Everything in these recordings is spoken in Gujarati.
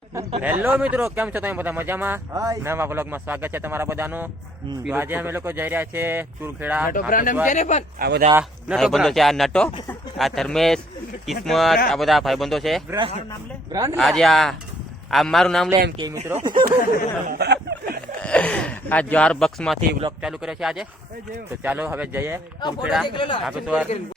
હેલો મિત્રો, કેમ છો તમે બધા? મજામાં? નવા વ્લોગમાં સ્વાગત છે તમારા બધાનું. તો આજે અમે લોકો જઈ રહ્યા છે ચુરખેડા. આ બધા ભાઈબંધો છે, આ નટો, આ ધર્મેશ, કિસ્મત, આ બધા ભાઈબંધો છે. આજે આ મારું નામ લે એમ કે મિત્રો. આ જ્વાર બક્સ માંથી વ્લોગ ચાલુ કર્યો છે આજે. તો ચાલો હવે જઈએ ચુરખેડા. આપેશ્વર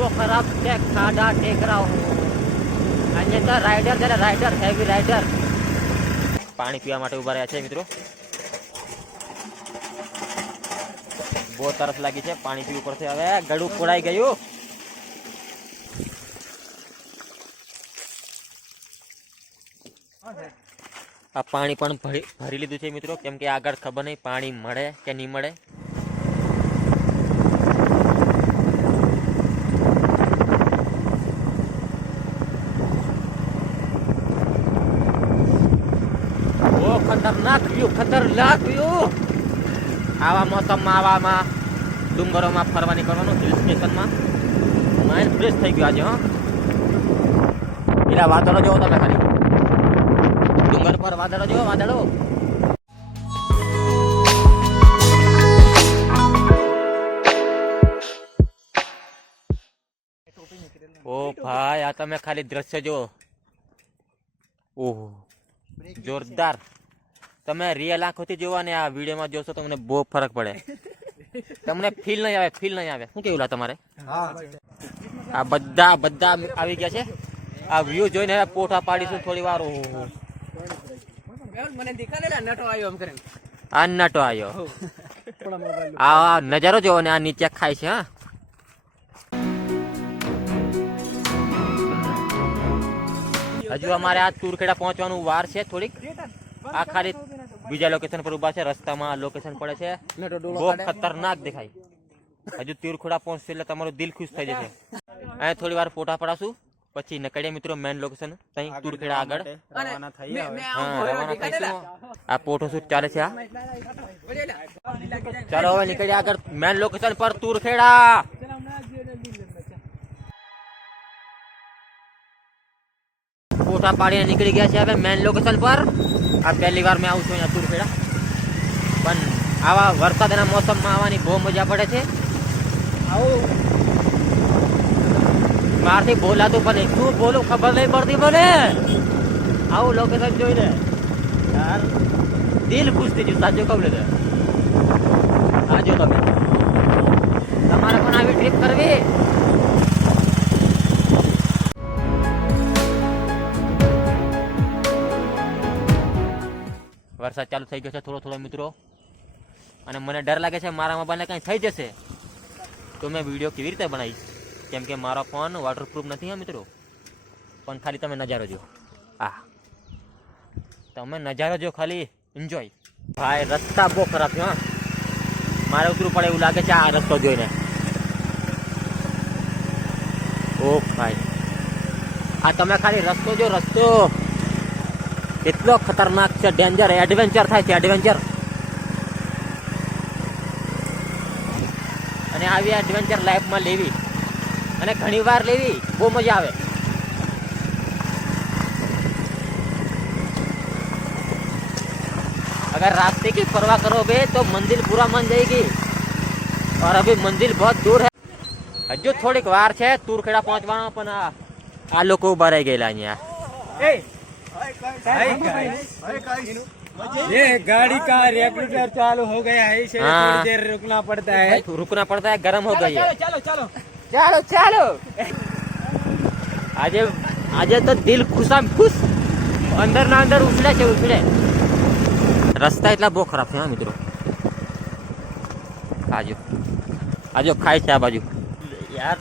બહુ ખરાબ છે, ખાડા ટેકરાઓ. અહીંયા રાઈડર છે, રાઈડર હેવી રાઈડર પાણી પીવા માટે ઉભા રહ્યા છે મિત્રો. બહુ તરસ લાગી છે, પાણી પીવું પડશે. હવે ગળું ખોડાઈ ગયું. આ પાણી પણ ભરી લીધું છે મિત્રો, કેમ કે આગળ ખબર નહીં પાણી મળે કે નહીં મળે. ખતરનાક વ્યૂ. આવા મોસમમાં આવામાં ડુંગરોમાં ફરવા નીકળવાનું, હિલ સ્ટેશનમાં માઇન્ડ ફ્રેશ થઈ ગયું આજે. પેલા વાદળો જોવો તમે, ખાલી ડુંગર પર વાદળો જોવો, વાદળો. ઓ ભાઈ, આ તમે ખાલી દ્રશ્ય જુઓ. ઓહો, જોરદાર. તમે રિયલ આંખોથી જોવા ને આ વિડીયોમાં જોશો તમને બહુ ફરક પડે. તમને ફીલ નહીં આવે. શું કેવું તમારે? આ બધા આવી ગયા છે. આ વ્યૂ જોઈને પોઠા પાડીશું થોડી વાર. આ નટો આવ્યો. આ નજારો જોવો ને આ નીચે ખાય છે. હા, હજુ અમારે આ ચુરખેડા પહોંચવાનું વાર છે થોડીક. આ ખાલી બીજા લોકેશન પર ઉભા છે, રસ્તામાં લોકેશન પડે છે. બહુ ખતરનાક દેખાય. હજુ ચુરખેડા પહોંચશે એટલે તમારું દિલ ખુશ થઈ જશે. અહીંયા થોડી વાર ફોટા પડાશું, પછી નીકળીએ મિત્રો મેન લોકેશન ત્યાં ચુરખેડા આગળ. આ ફોટો શૂટ ચાલે છે. ચાલો હવે નીકળીએ આગળ મેન લોકેશન પર ચુરખેડા. ફોટા પાડીને નીકળી ગયા છે હવે મેન લોકેશન પર. આ પહેલી વાર મેં આવું છું અહીંયા ચુરખેડા. પણ આવા વરસાદના મોસમમાં આવવાની બહુ મજા પડે છે. આવું મારથી બોલાતું પણ શું બોલું ખબર નહીં પડતી મને. આવું લોકેશન જોઈને યાર દિલ ખુશ થઈ ગયું. સાચું કહું ને, આજો તમે તમારે પણ આવી ટ્રીપ કરવી. વરસાદ ચાલુ થઈ ગયો છે થોડો મિત્રો, અને મને ડર લાગે છે મારા મોબાઈલને કંઈ થઈ જશે તો મેં વિડીયો કેવી રીતે બનાવીશ, કેમ કે મારો ફોન વોટરપ્રૂફ નથી. હા મિત્રો, પણ ખાલી તમે નજારો જો. તમે નજારો જો, ખાલી એન્જોય. ભાઈ રસ્તા બહુ ખરાબ છે. હા, મારે ઉતરવું પડે એવું લાગે છે આ રસ્તો જોઈને. ઓ ભાઈ, આ તમે ખાલી રસ્તો જો, રસ્તો કેટલો ખતરનાક છે. ડેન્જર એડવેન્ચર થાય છે, એડવેન્ચર. અને આવી એડવેન્ચર લાઈફમાં લેવી અને ઘણી વાર લેવી બહુ મજા આવે. अगर रास्ते की परवाह करोगे तो मंजिल पूरा मन जाएगी, और अभी मंजिल बहुत दूर है. हजू થોડીક વાર છે ચુરખેડા પહોંચવાનો, પણ આ લોકો ઉભા રહી ગયેલા અહીંયા. ये गाड़ी का रेगुलेटर चालू हो गया है, इसे थोड़ी देर रुकना पड़ता है. गर्म हो गई है. चलो. આજે આજે તો દિલ ખુશામ ખુશ અંદર ના અંદર ઉછળે છે ઉછળે રસ્તા એટલા બહુ ખરાબ છે હા મિત્રો. આજો ખાય છે આ બાજુ. યાર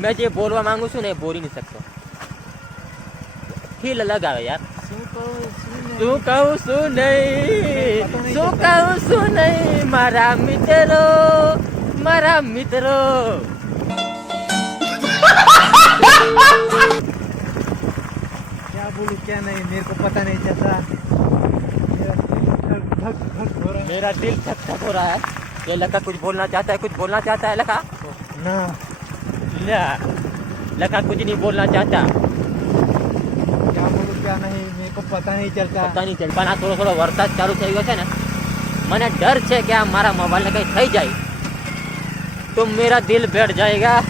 મેં જે બોલવા માંગુ છું ને એ બોલી નહીં શકતો. ફીલ અલગ આવે યાર. શું કહું શું નહીં મારા મિત્રો. क्या बोलूं क्या नहीं, मेरे को पता नहीं चलता. मेरा दिल धक धक हो रहा है. ये लड़का कुछ बोलना चाहता है लड़का. ना लड़का कुछ नहीं बोलना चाहता. क्या बोलूं क्या नहीं, मेरे को पता नहीं चलता. પતા નહીં ચાલ. પણ આ થોડો વરસાદ ચાલુ થઈ ગયો છે ને, મને ડર છે કે આ મારા મોબાઈલને કંઈ થઈ જાય તો મેરા દિલ બેઠ જાયગા.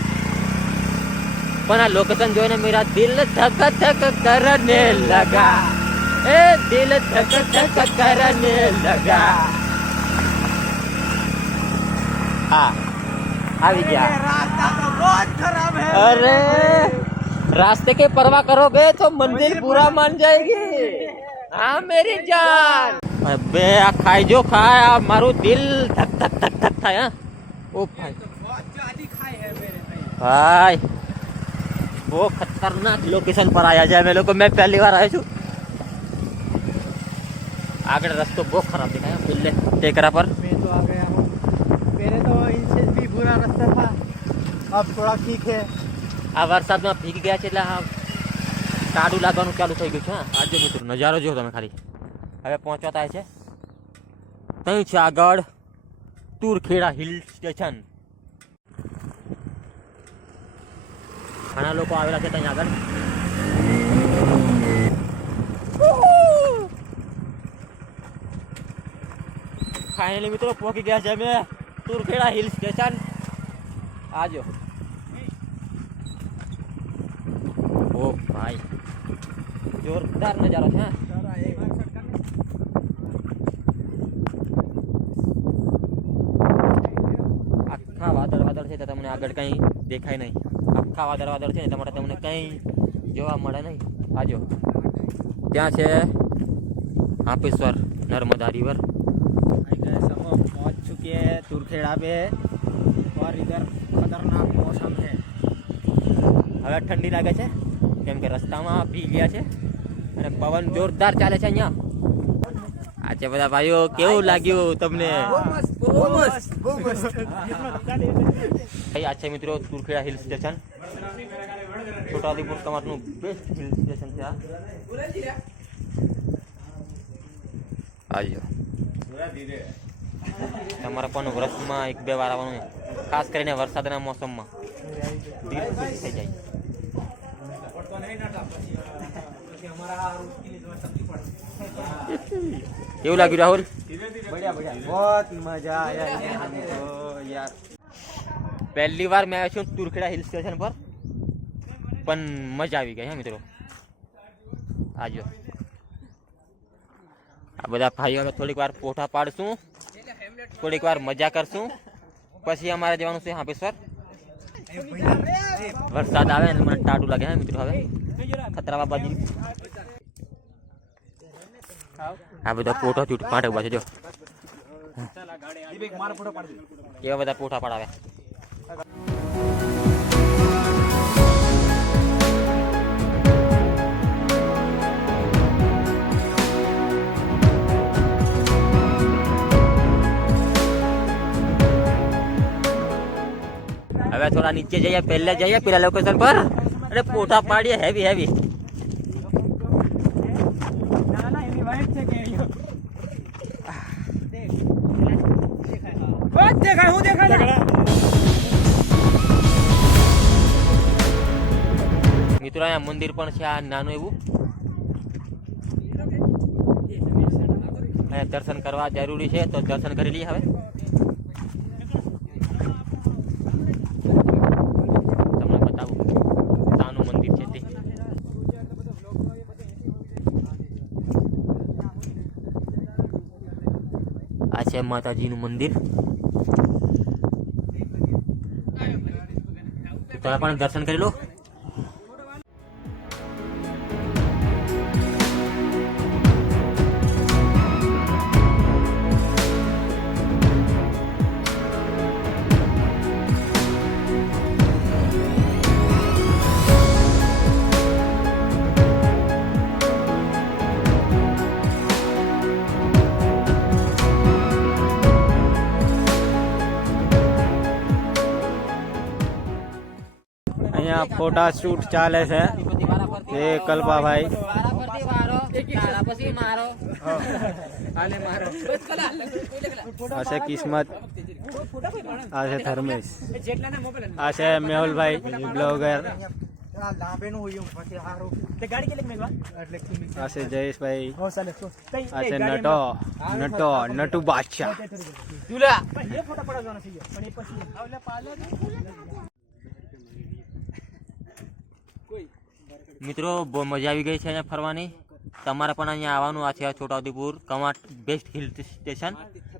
પણ આ લોકેશન જોઈને મેરા દિલ ધક ધક કરને લગા. એ દિલ ધક ધક કરને લગા. હા આવી ગયા. रास्ता तो बहुत खराब है. अरे रास्ते की परवाह करोगे तो मंदिर बुरा मान जाएगी. हाँ मेरी जान. अबे आ खाई जो खाए आ मारू दिल धक धक धक धक થાય. ओ भाई बहुत ज्यादा खाए है मेरे भाई वो खतरनाक लोकेशन पर आया जाए. मैं लोग मैं पहली बार आया છું. આગળ રસ્તો બહુ ખરાબ દેખાય પેલે ટેકરા પર. मैं तो आ गया हूँ. पहले तो इनसे भी बुरा रास्ता था, अब थोड़ा ठीक है. આ વરસાદમાં ભીગ ગયા છે એટલે આ કાડું લાગવાનું ચાલુ થઈ ગયું છે. હા આજે મિત્રો નજારો જો તમે ખાલી. હવે પહોંચવા થાય છે. ત્યાં છે આગળ તુરખેડા હિલ સ્ટેશન. ઘણા લોકો આવેલા છે ત્યાં આગળ. ફાઇનલી મિત્રો પહોંચી ગયા છે અમે તુરખેડા હિલ સ્ટેશન. આજો. ઓ ભાઈ જોરદાર નજારો છે. આખા વાદળ છે તો તમને આગળ કંઈ દેખાય નહીં. આખા વાદળ છે ને તમારે તમને કંઈ જોવા મળે નહીં. આજો ત્યાં છે હાપેશ્વર નર્મદા રિવર. हम पहुँच चुके हैं तुरखेड़ा पे और इधर खतरनाक मौसम है. હવે ઠંડી લાગે છે કેમ કે રસ્તામાં ભી ગયા છે અને પવન જોરદાર ચાલે છે અહીંયા. આજે બધા ભાઈઓ કેવું લાગ્યું તમને? આ છે મિત્રો તુરખેડા હિલ સ્ટેશન. છોટાઉદેપુર કમાટનું બેસ્ટ હિલ સ્ટેશન છે આ. આવજો. તમારે પણ વર્ષમાં 1-2 વાર આવવાનું, ખાસ કરીને વરસાદના મોસમમાં દિલ ખુશ થઈ જાય. કેવું લાગ્યું રાહુલ? बढ़िया बढ़िया, बहुत मजा आया हमको यार. પહેલી વાર મેં આવ્યો છું તુરખેડા હિલ સ્ટેશન પર, પણ મજા આવી ગઈ હા મિત્રો. આજો આ બધા ભાઈઓ અમે થોડીક વાર પોઠા પાડશું, થોડીક વાર મજા કરશું, પછી અમારે જવાનું છે હાપેશ્વર. વરસાદ આવે ને મને ટાટું લાગે હા મિત્રો. હવે ખતરા બાબાજી આ બધા પોઠો પાડે ઉભા છે જો. કેવા બધા પોઠા પાડાવે. હવે થોડા નીચે જઈએ, પહેલા જઈએ પેલા લોકેશન પર અને પોઠા પાડીએ હેવી હેવી. મિત્રો અહીંયા મંદિર પણ છે આ નાનું એવું. અહીંયા દર્શન કરવા જરૂરી છે તો દર્શન કરી લઈએ. હવે તમને બતાવું નાનું મંદિર છે તે. આ છે માતાજીનું મંદિર. તમે પણ દર્શન કરી લો. અહીંયા ફોટા શૂટ ચાલે છે એ કલ્પાભાઈ આ છે કિસ્મત, આ છે ધર્મેશ, આ છે મેહુલભાઈ બ્લોગર, આ છે જયેશભાઈ, આ છે નટુ બાદશાહ. મિત્રો બહુ મજા આવી ગઈ છે અહીંયા ફરવાની. તમારે પણ અહીંયા આવવાનું. આ છે Chhota Udepur Kawant best hill station.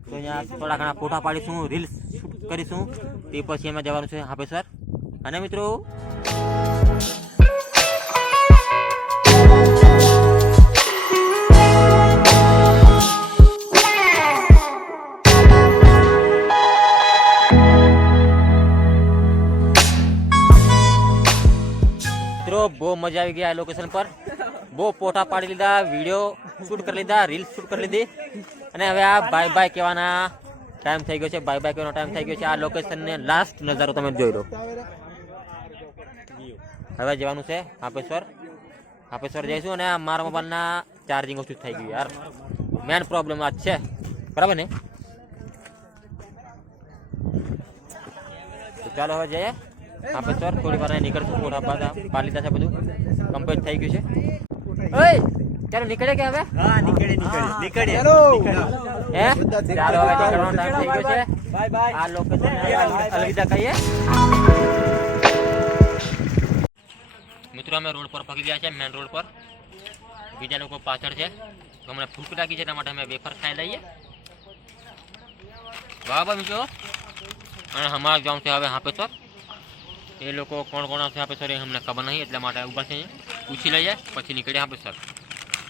તો અહીંયા થોડા ઘણા ફોટા પાડીશું, રીલ્સ શૂટ કરીશું, તે પછી એમાં જવાનું છે હાપેસર. અને મિત્રો બહુ મજા આવી ગઈ આ લોકેશન પર. બહુ ફોટા પાડી લીધા, વિડીયો શૂટ કરી લીધા, રીલ્સ શૂટ કરી લીધી. અને હવે આ બાય બાય કહેવાના ટાઈમ થઈ ગયો છે. બાય બાય કહેવાનો ટાઈમ થઈ ગયો છે. આ લોકેશનને લાસ્ટ નજારો તમે જોઈ લો. હવે જવાનું છે હાપેશ્વર. હાપેશ્વર જઈશું. અને આ મારા મોબાઈલના ચાર્જિંગ ઓછું થઈ ગયું યાર. મેન પ્રોબ્લેમ આ જ છે, બરાબર ને? તો ચાલો હવે જઈએ હાપેશ્વર. થોડી વાર નીકળશું. ફોટા પાડી લીધા છે, બધું કમ્પ્લીટ થઈ ગયું છે. ઓય ચાલો નીકળે કે હવે? હા નીકળે. હે ચાલો હવે નીકળવાનો ટાઈમ થઈ ગયો છે. Bye bye. આ લોકેશન અલવિદા કહીએ. મિત્રો અમે રોડ પર પહોંચી ગયા છે, મેન રોડ પર. બીજા લોકો પાછળ છે. તો અમને ભૂખ લાગી છે, એટલા માટે અમે વેફર ખાઈ લઈએ. બરાબર મિત્રો. અને અમારે જવાનું છે હવે હાપેશ્વર. એ લોકો કોણ કોણ આવશે હાપેશ્વર એ અમને ખબર નહીં, એટલા માટે ઉભા છે. પૂછી લઈએ પછી નીકળીએ હાપેશ્વર.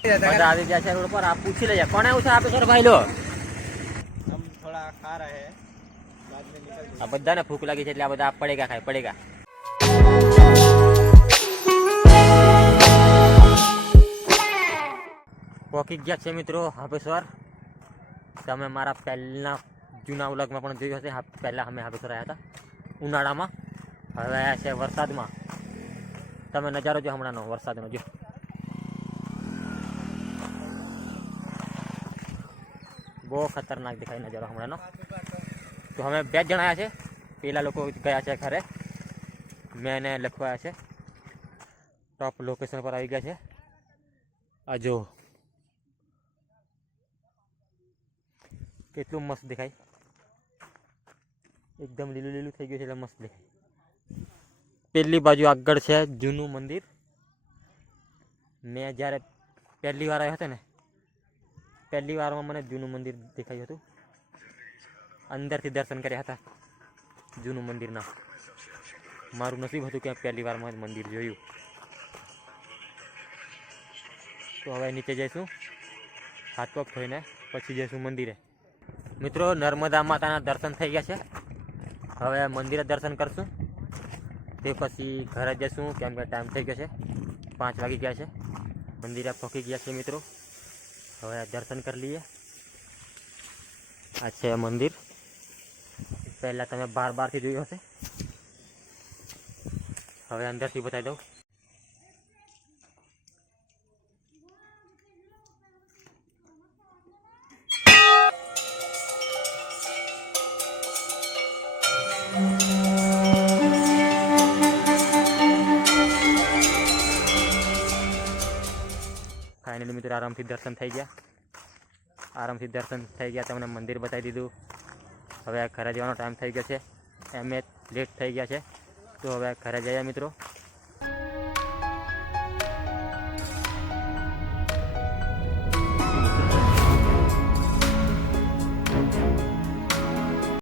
બધા આવી ગયા છે રોડ પર. આપ પૂછી લઈએ કોણ આવ્યું છે હાપેશ્વર ભાઈ લો. हम थोड़ा खा रहे हैं, बाद में निकल આ બધાને ભૂખ લાગી છે એટલે આ બધા પડેગા ખાય પડેગા. પહોંચી ગયા છે મિત્રો હાપેશ્વર. તમે મારા પહેલા જૂના વ્લોગમાં પણ જોયું હશે. પહેલાં અમે હાપેશ્વર આવ્યા હતા ઉનાળામાં. હવે આવ્યા છે વરસાદમાં. તમે નજારો જો હમણાંનો વરસાદનો જો. બહુ ખતરનાક દેખાય નજારો હમણાંનો. તો અમે 2 જણ આવ્યા છે. પેલા લોકો ગયા છે ઘરે, મેં એને લખવાયા છે. ટોપ લોકેશન પર આવી ગયા છે. આ જો કેટલું મસ્ત દેખાય. એકદમ લીલું લીલું થઈ ગયું છે એટલે મસ્ત દેખાય. પેલી બાજુ આગળ છે જૂનું મંદિર. મેં જ્યારે પહેલી વાર આવ્યો હતો ને, પહેલી વારમાં મને જૂનું મંદિર દેખાયું હતું. અંદરથી દર્શન કર્યા હતા જૂનું મંદિરના. મારું નસીબ હતું કે પહેલી વારમાં મંદિર જોયું. તો હવે નીચે જઈશું, હાથ પગ ધોઈને પછી જઈશું મંદિરે. મિત્રો નર્મદા માતાના દર્શન થઈ ગયા છે. હવે મંદિરે દર્શન કરશું, તે પછી ઘરે જઈશું કેમ કે ટાઈમ થઈ ગયો છે. 5 વાગી ગયા છે. મંદિરે પહોંચી ગયા છે મિત્રો. હવે દર્શન કરી લઈએ. આ છે મંદિર. પહેલાં તમે બહારથી જોયું હશે. હવે અંદરથી બતાવી દઉં. ફાઇનલી મિત્રો આરામથી દર્શન થઈ ગયા. તમને મંદિર બતાવી દીધું. હવે ઘરે જવાનો ટાઈમ થઈ ગયો છે. એમ લેટ થઈ ગયા છે. તો હવે ઘરે જઈએ મિત્રો.